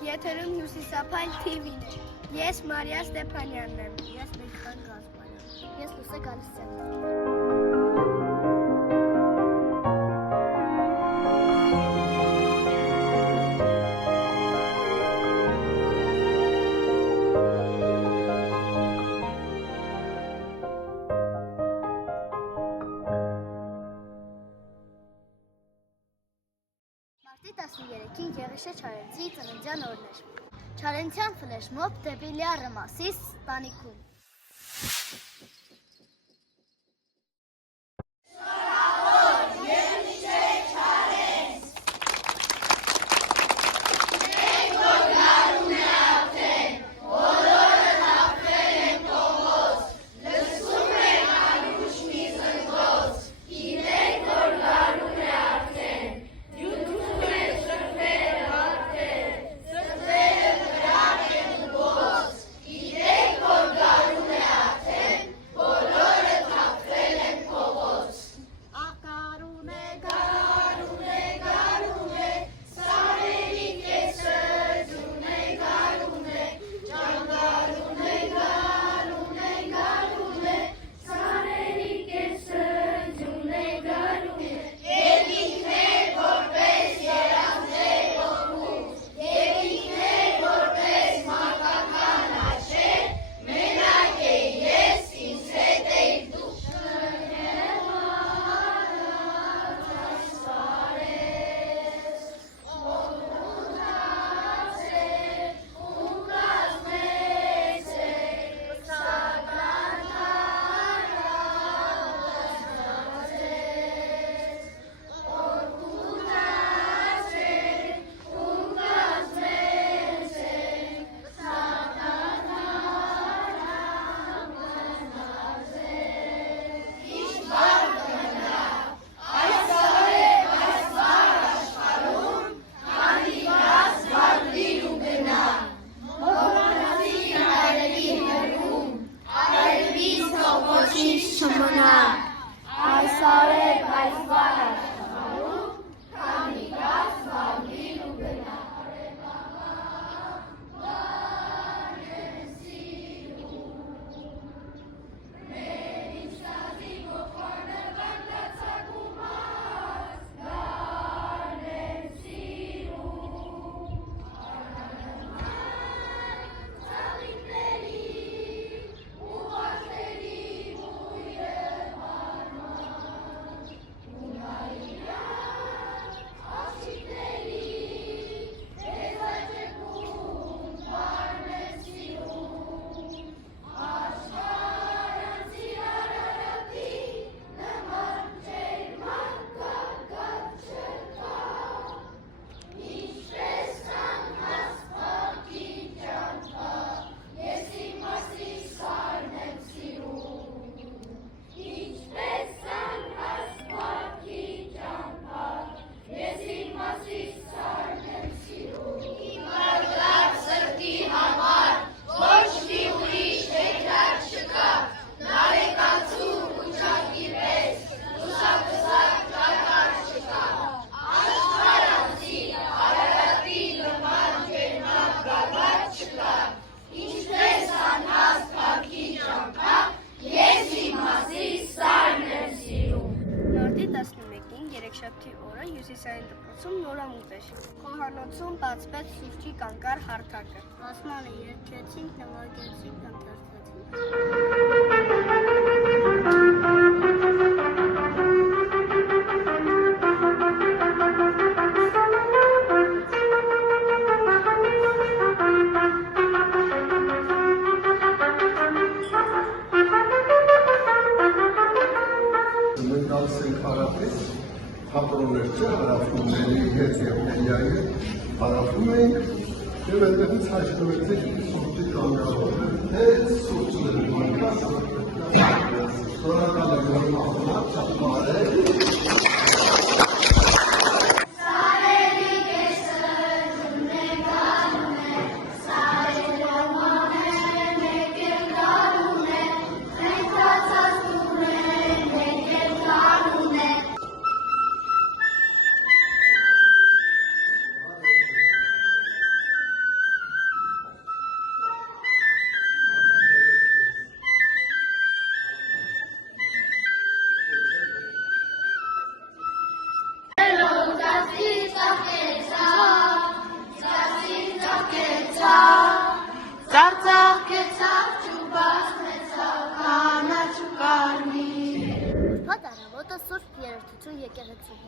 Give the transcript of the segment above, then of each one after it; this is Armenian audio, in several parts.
Եթերում Հյուսիսափայլ TV-ն է։ Ես Մարիա Ստեփանյանն եմ։ Ես Մելիքան Գազմանյան։ Ես Լուսե Գալստյան։ Մարտի 13-ին Եղիշե Չարենցի ծննդյան օրն էր։ Չարենցյան ֆլեշմոբ դեպի Լիառը Մասիս տանիքում։ Երեքշաբթի օրը Հյուսիսային դպրոցում նորամուտ էր։ Խոհանոցում բացվեց սուրճի կանկար հարթակը։ Ասմանը երգեցինք, նվագեցինք, ընթերցվեցինք։ Հապրոներ չէ, հարավումների հետ և մենյայի հարավում ենք և այնտեղից հաշտվեցիք սուրճի կանգավոր հետ սուրճների մանկասը ստորական է մահմատ չապարել Ծարծաղ կեցավ ճուբաս թեցավ կանաչ ու կարմիր Ուրբաթ առավոտը Սուրբ Երրորդություն եկեղեցու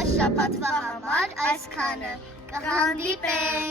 Այս շաբաթվա համար այսքանը կհանդիպենք